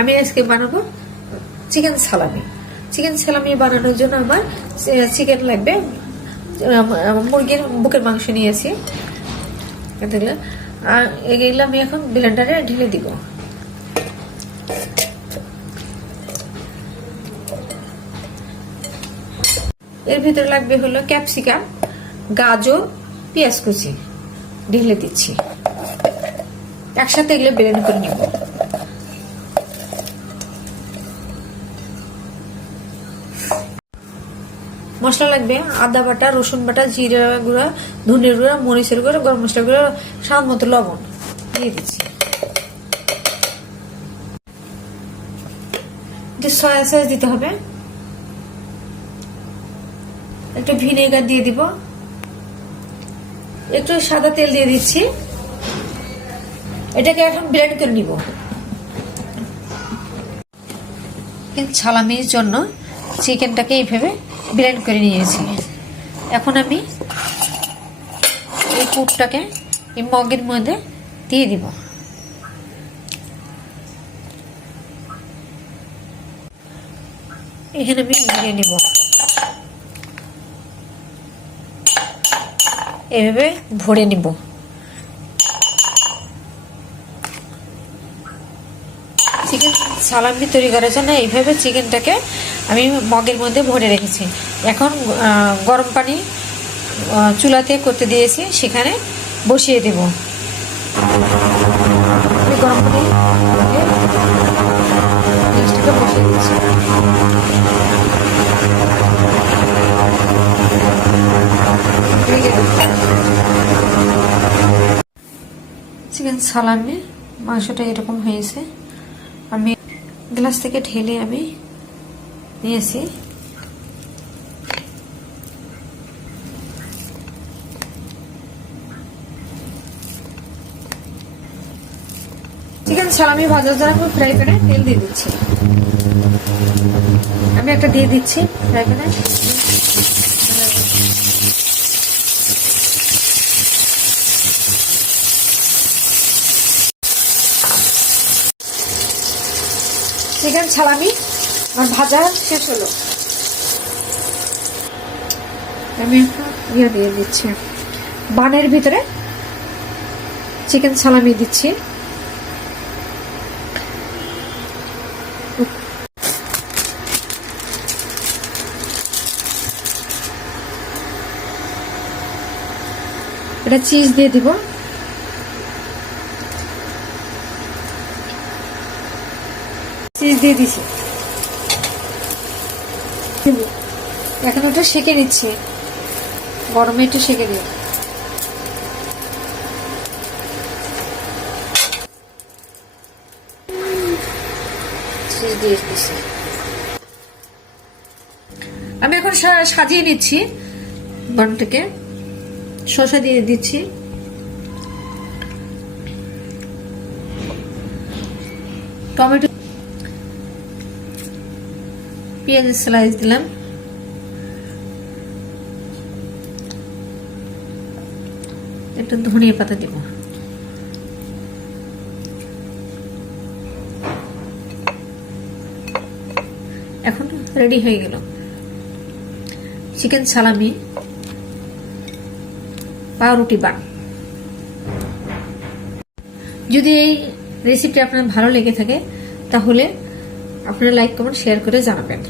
আমি আজকে বানাবো চিকেন সালামি। চিকেন সালামি বানানোর জন্য আমার চিকেন লাগবে মুরগির বুকের মাংস নিয়েছি। দেখলে? আর এগুলো আমি এখন ব্লেন্ডারে ঢেলে দিব। এর ভিতরে লাগবে হলো ক্যাপসিকাম গাজর, পেঁয়াজ কুচি। ঢেলে দিচ্ছি। একসাথে এগুলো ব্লেন্ড করে নিব। মশলা লাগবে, আদা বাটা, রসুন বাটা, জিরা গুঁড়া ধনের গুঁড়া মরিচের গুঁড়া, গরম মশলা গুঁড়া, স্বাদ মতো লবণ দিয়ে দিচ্ছি। সয়া সস দিতে হবে। একটু ভিনেগার দিয়ে দিব। একটু সাদা তেল দিয়ে দিচ্ছি। এটাকে এখন ব্লেন্ড করে নিব। সালামির জন্য চিকেনটাকে এইভাবে ব্লেন্ড করে নিয়েছি। এখন আমি এই পুরটাকে এই মগের মধ্যে দিয়ে দিব। এখানে আমি ভরে নিব। এভাবে ভরে নিব। চিকেন সালামি তৈরি করার জন্য এইভাবে চিকেনটাকে আমি মগের মধ্যে ভরে রেখেছি। এখন গরম পানি চুলাতে করতে দিয়েছি, সেখানে বসিয়ে দেব। গরম পানি চিকেন সালামি মাংসটা এরকম হয়েছে। গ্লাস থেকে ঢেলে আমি নিয়েছি। চিকেন সালামি ভাজার জন্য আমি ফ্রাই প্যানে তেল দিয়ে দিচ্ছি। আমি একটা দিয়ে দিচ্ছি ফ্রাই প্যানে চিকেন সালামি আমার ভাজা শেষ হলো। আমি ইয়ে দিয়ে দিচ্ছি। বানের ভিতরে চিকেন সালামি দিচ্ছি। এটা চিজ দিয়ে দিব। চিজ দিয়ে দিছি। এখন ওটা সেকে নিচ্ছি। গরমে একটু সেকে দিয়ে আমি এখন সাজিয়ে নিচ্ছি। বনটাকে শসা দিয়ে দিচ্ছি। টমেটো পেঁয়াজের স্লাইস দিলাম। একটু ধনিয়া পাতা দিব। এখন রেডি হয়ে গেল। চিকেন সালামি, পাউরুটি বান। যদি এই রেসিপি আপনার ভালো লেগে থাকে, তাহলে আপনারা লাইক কমেন্ট শেয়ার করে জানাবেন।